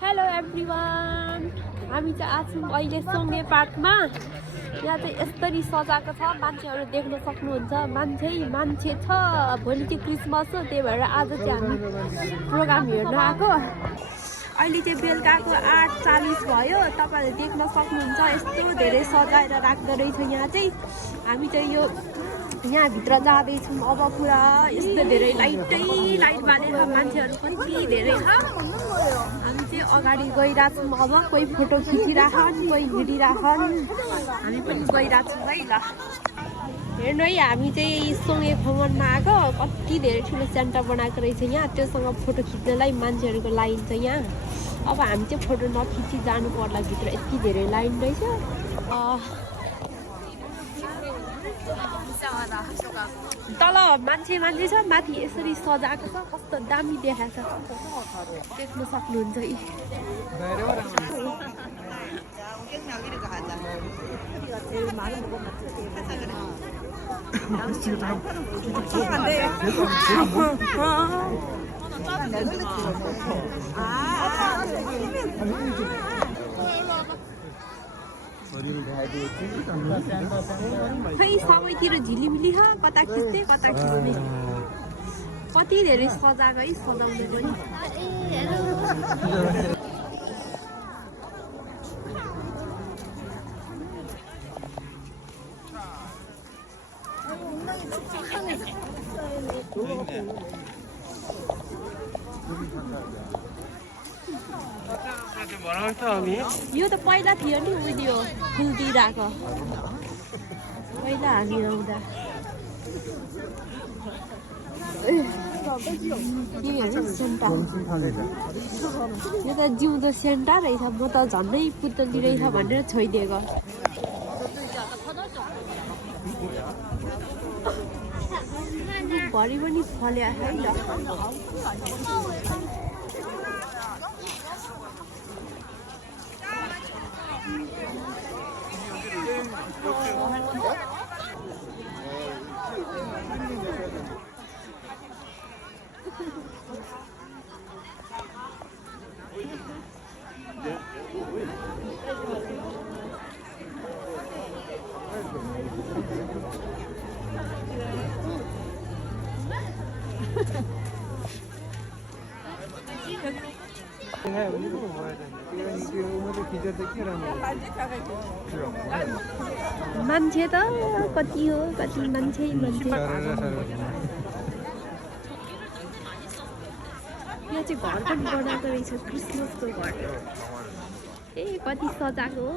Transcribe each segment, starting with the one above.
Hello everyone, हामी चाहिँ आज अहिले सोङ्गे पार्कमा। यहाँ चाहिँ यसरी सजाएको छ, मान्छेहरू देख्न सक्नुहुन्छ। मान्छे छ। भोलि चाहिँ क्रिसमस हो, त्यही भएर आज चाहिँ हामी प्रोग्राम हेर्न आएको। अहिले चाहिँ बेलुकाको 8:40 भयो। तपाईँहरूले देख्न सक्नुहुन्छ यस्तो धेरै सजाएर राख्दो रहेछ। यहाँ चाहिँ हामी चाहिँ यो यहाँभित्र जाँदैछौँ। अब पुरा यस्तो धेरै लाइट बालेर मान्छेहरू कति धेरै छ। हामी चाहिँ अगाडि गइरहेछौँ। अब कोही फोटो खिचिराखन्, कोही हिँडिराखन्, हामी पनि गइरहेछौँ है। ल हेर्नु है, हामी चाहिँ सोङ्गे भ्रमणमा आएको। कति धेरै ठुलो सेन्टर बनाएको रहेछ यहाँ। त्योसँग फोटो खिच्नलाई मान्छेहरूको लाइन छ यहाँ। अब हामी चाहिँ फोटो नखिची जानु पर्ला भित्र, यति धेरै लाइन रहेछ। तल मान्छे छ, माथि यसरी सजाएको छ। कस्तो दामी देखाएको छ, देख्न सक्नुहुन्छ है। खै सबैतिर झिलिमिली छ, कता खिच्ने कता खिच्ने। कति धेरै सजाएको है, सजाउने पनि। यो त पहिला थियो नि, उयो फुल दिइरहेको पहिला हामी आउँदा। यो त जिउँदो सेन्टा रहेछ। म त झन्डै पुतली रहेछ भनेर छोइदिएको। भरि पनि फल्या है ल। मान्छे त कति हो, कति मान्छे। यहाँ चाहिँ घर पनि बनाएको रहेछ, क्रिसमसको घर। ए कति सजाएको हो।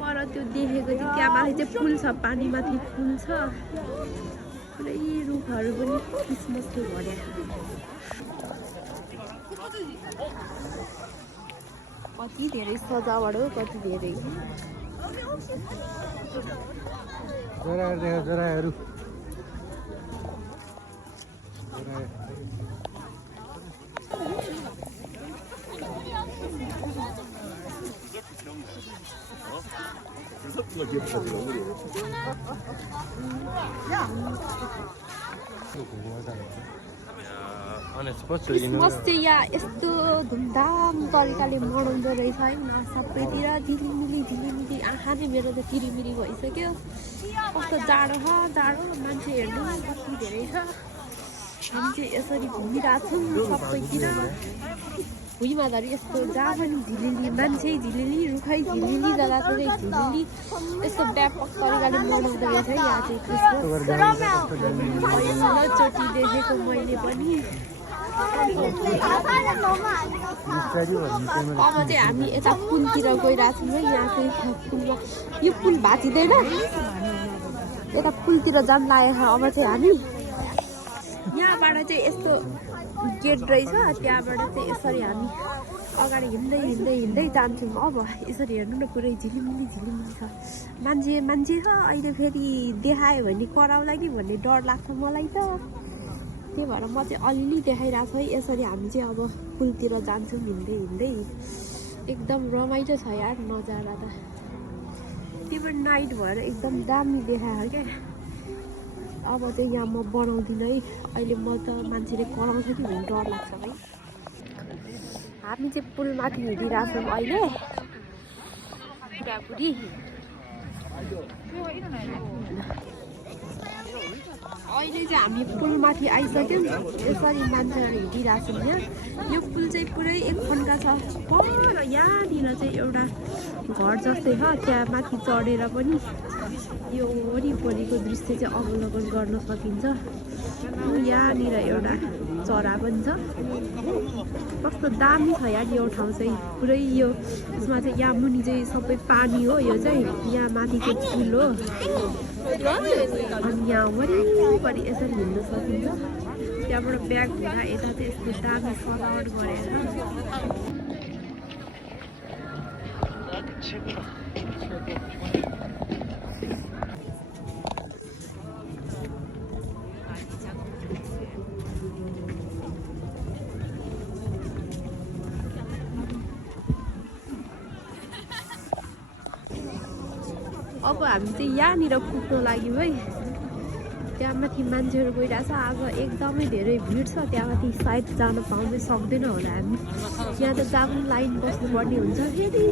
पर त्यो देखेको थियो, त्यहाँ माथि चाहिँ फुल छ, पानी माथि फुल छ। पुरै रुखहरू पनि क्रिसमसको घर। कति धेरै सजावट हो, कति धेरै। जराहरू क्रिसमस चाहिँ यहाँ यस्तो धुमधाम तरिकाले मनाउँदो रहेछ है। सबैतिर झिलिमिली आँखा नै मेरो त किरिमिरी भइसक्यो। कस्तो जाडो छ, मान्छे हेर्नु कति धेरै छ। हामी चाहिँ यसरी घुमिरहेछौँ सबैतिर। भुइँमा धरि यस्तो जहाँ पनि झिलिली, मान्छे झिलिली, रुखै झिलिली, जताततै झिलिली। यस्तो व्यापक तरिकाले मनाउँदो रहेछ है यहाँ चाहिँ क्रिसमस। पहिलोचोटि देखेको मैले पनि। अब चाहिँ हामी यता पुलतिर गइरहेछौँ है। यहाँ चाहिँ पुलमा यो पुल भाँचिँदैन, यता पुलतिर जान लागेको छ। अब चाहिँ हामी यहाँबाट चाहिँ यस्तो गेट रहेछ, त्यहाँबाट चाहिँ यसरी हामी अगाडि हिँड्दै जान्छौँ। अब यसरी हेर्नु न, पुरै झिलिमिली छ। मान्छे छ। अहिले फेरि देखायो भने कराउला कि भन्ने डर लाग्छ मलाई त। त्यही भएर म चाहिँ अलिअलि देखाइरहेको छु है। यसरी हामी चाहिँ अब पुलतिर जान्छौँ हिँड्दै। एकदम रमाइलो छ यार नजारा त। त्यो पनि नाइट भएर एकदम दामी देखायो क्या। अब चाहिँ यहाँ म बनाउँदिनँ है अहिले म त मान्छेले कराउँछ कि भने डर लाग्छ भाइ हामी चाहिँ पुलमाथि हिँडिरहेको छौँ अहिले बुढाबुढी अहिले चाहिँ हामी पुलमाथि आइसक्यौँ यसरी मान्छेहरू हिँडिरहेको छौँ यहाँ यो पुल चाहिँ पुरै एक खण्डका छ पर यहाँनिर चाहिँ एउटा घर जस्तै छ त्यहाँ माथि चढेर पनि यो वरिपरिको दृश्य चाहिँ अवलोकन गर्न सकिन्छ यहाँनिर एउटा चरा पनि छ कस्तो दामी छ यार यो ठाउँ चाहिँ पुरै यो यसमा चाहिँ यहाँ मुनि चाहिँ सबै पानी हो यो चाहिँ यहाँ माथि चाहिँ पुल हो अनि यहाँ वरिपरि यसरी हिँड्न सकिन्छ त्यहाँबाट ब्याग हुँदा यता चाहिँ यस्तो दामी सजावट गरेर अब हामी चाहिँ यहाँनिर पुग्न लाग्यौँ है त्यहाँ माथि मान्छेहरू गइरहेछ आज एकदमै धेरै भिड छ त्यहाँ माथि सायद जान पाउँदै सक्दैन होला हामी यहाँ त जहाँ पनि लाइन बस्नुपर्ने हुन्छ फेरि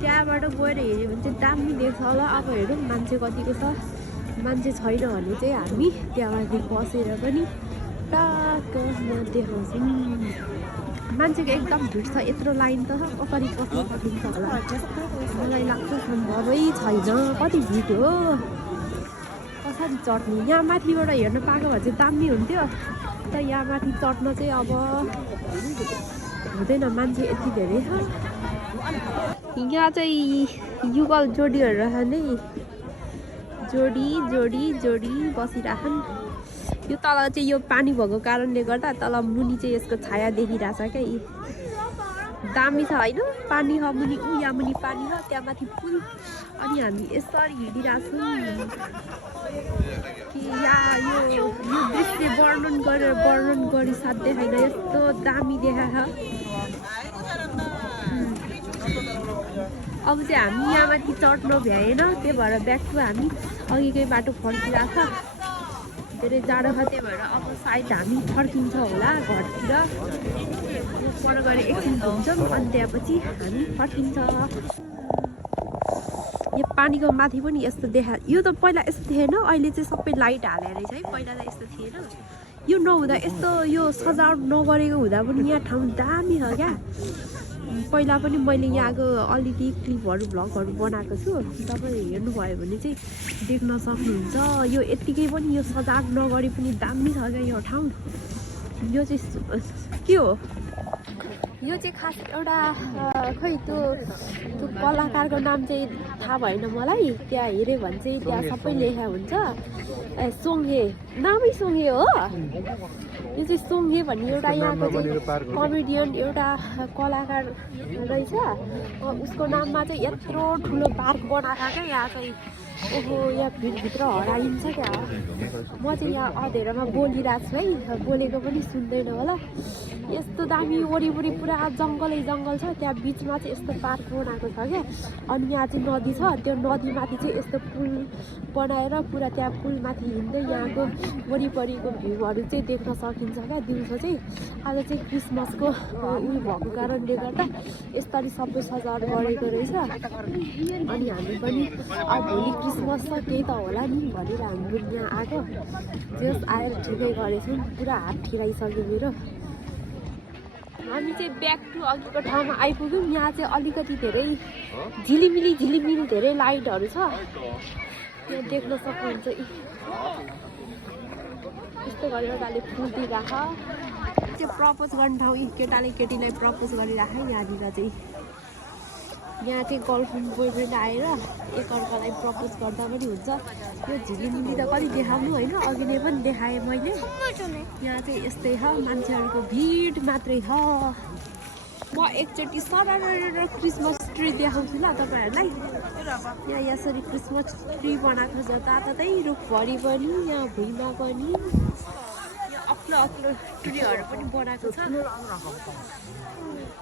त्यहाँबाट गएर हेऱ्यो भने चाहिँ दामी देख्छ होला अब हेरौँ मान्छे कतिको छ मान्छे छैन भने चाहिँ हामी त्यहाँ माथि बसेर पनि टाक्क देखाउँछौँ मान्छेको एकदम भिड छ यत्रो लाइन त कसरी पस्न सकिन्छ होला मलाई लाग्छ सम्भवै छैन कति भिड हो कसरी चढ्ने यहाँ माथिबाट हेर्न पाएको भए चाहिँ दामी हुन्थ्यो त यहाँ माथि चढ्न चाहिँ अब हुँदैन मान्छे यति धेरै छ यहाँ चाहिँ युगल जोडीहरू रहेछ नि जोडी जोडी जोडी बसिरहेछन् यो तल चाहिँ यो पानी भएको कारणले गर्दा तल मुनि चाहिँ यसको छाया देखिरहेछ क्या यी दामी छ होइन पानी छ मुनि यहाँ मुनि पानी छ त्यहाँ माथि पुल अनि हामी यसरी हिँडिरहेछौँ कि यहाँ यो दृश्य वर्णन गरी साध्य छैन यस्तो दामी देखाएको अब चाहिँ हामी यहाँ माथि चढ्नु भ्याएन त्यही भएर ब्याक टु हामी अघिकै बाटो फर्किरहेको छ धेरै जाडो छ त्यही भएर अब सायद हामी फर्किन्छ होला घरतिर पर गएर एकछिन घुम्छौँ अनि त्यसपछि हामी फर्किन्छ यो पानीको माथि पनि यस्तो देखा यो त पहिला यस्तो थिएन अहिले चाहिँ सबै लाइट हालेर रहेछ है पहिला त यस्तो थिएन यो नहुँदा यस्तो यो सजावट नगरेको हुँदा पनि यहाँ ठाउँ दामी छ क्या पहिला पनि मैले यहाँको अलिकति क्लिपहरू भ्लगहरू बनाएको छु तपाईँ हेर्नुभयो भने चाहिँ देख्न सक्नुहुन्छ यो यत्तिकै पनि यो सजावट नगरे पनि दामी छ क्या यो ठाउँ यो चाहिँ के हो यो चाहिँ खास एउटा खै त्यो कलाकारको नाम चाहिँ थाहा भएन मलाई त्यहाँ हेऱ्यो भने चाहिँ त्यहाँ सबै लेखा हुन्छ सोङ्गे नामै सोङ्गे हो यो चाहिँ सोङ्गे भन्ने एउटा यहाँको चाहिँ कमेडियन एउटा कलाकार रहेछ उसको नाममा चाहिँ यत्रो ठुलो पार्क बनाएको क्या यहाँ चाहिँ ओहो यहाँ भिडभित्र हराइन्छ क्या म चाहिँ यहाँ अँधेरोमा बोलिरहेको छु है बोलेको पनि सुन्दैन होला यस्तो दामी वरिपरि पुरा जङ्गलै जङ्गल छ त्यहाँ बिचमा चाहिँ यस्तो पार्क बनाएको छ क्या अनि यहाँ चाहिँ नदी छ त्यो नदीमाथि चाहिँ यस्तो पुल बनाएर पुरा त्यहाँ पुलमाथि हिँड्दै यहाँको वरिपरिको भ्यूहरू चाहिँ देख्न सकिन्छ क्या दिउँसो चाहिँ आज चाहिँ क्रिसमसको उयो भएको कारणले गर्दा यसरी सबै सजावट गरेको रहेछ अनि हामी पनि भोलि क्रिसमस छ केही त होला नि भनेर हाम्रो यहाँ आएको जस आएर ठिकै गरेछौँ पुरा हात ठिराइसक्यो मेरो हामी चाहिँ ब्याक टु अघिको ठाउँमा आइपुग्यौँ यहाँ चाहिँ अलिकति धेरै झिलिमिली धेरै लाइटहरू छ यहाँ देख्न सक्नुहुन्छ यस्तो गरेर दाले फुल दिइराख त्यो प्रपोज गर्ने ठाउँ केटाले केटीलाई प्रपोज गरिराख यहाँनिर चाहिँ यहाँ चाहिँ गर्लफ्रेन्ड बोयफ्रेन्ड आएर एकअर्कालाई प्रपोज गर्दा पनि हुन्छ यो झिलिमिली त कति देखाउनु होइन अघि नै पनि देखाएँ मैले यहाँ चाहिँ यस्तै छ मान्छेहरूको भिड मात्रै छ म एकचोटि सरर क्रिसमस ट्री देखाउँछु ल तपाईँहरूलाई यहाँ यसरी क्रिसमस ट्री बनाएको छ जताततै रुखभरि पनि यहाँ भुइँमा पनि अग्लो अग्लो टुरीहरू पनि बनाएको छ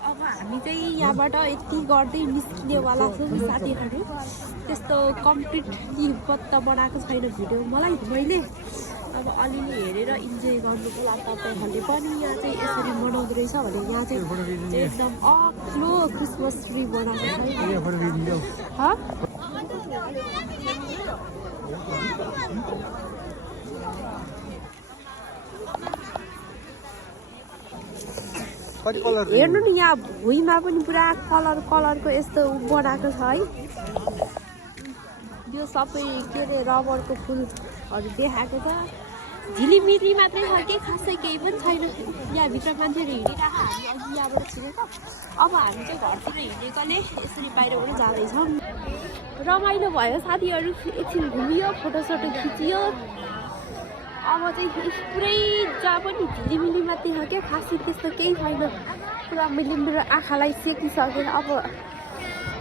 अब हामी चाहिँ यहाँबाट यति गर्दै निस्किनेवाला छौँ साथीहरू त्यस्तो कम्प्लिटली पत्ता बनाएको छैन भिडियो मैले अब अलिअलि हेरेर इन्जोय गर्नुको लागि तपाईँहरूले पनि यहाँ चाहिँ यसरी मनाउँदो रहेछ भने यहाँ चाहिँ एकदम अग्लो क्रिसमस ट्री बनाएको छ हेर्नु नि यहाँ भुइँमा पनि पुरा कलरको यस्तो बनाएको छ है यो सबै के अरे रबरको फुलहरू देखाएको छ झिलिमिली मात्रै छ कि खासै केही पनि छैन यहाँभित्र मान्छेहरू हिँडिरहेको हामी अघि यहाँबाट छिरेको अब हामी चाहिँ घरतिर हिँडेकोले यसरी बाहिरबाट जाँदैछौँ रमाइलो भयो साथीहरू एकछिन घुमियो फोटोसोटो खिचियो अब चाहिँ पुरै जहाँ पनि झिलिमिली मात्रै छ क्या खासै त्यस्तो केही छैन पुरा मैले मेरो आँखालाई सेकिसकेर अब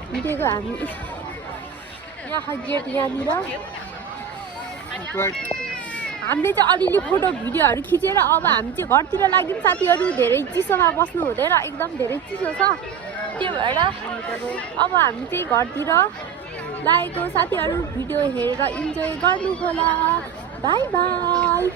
हिँडेको हामी यहाँ गेट यहाँनिर हामीले चाहिँ अलिअलि फोटो भिडियोहरू खिचेर अब हामी चाहिँ घरतिर लाग्यौँ साथीहरू धेरै चिसोमा बस्नु हुँदैन एकदम धेरै चिसो छ त्यो भएर अब हामी चाहिँ घरतिर लागेको साथीहरू भिडियो हेरेर इन्जोय गर्नु होला बाई बाई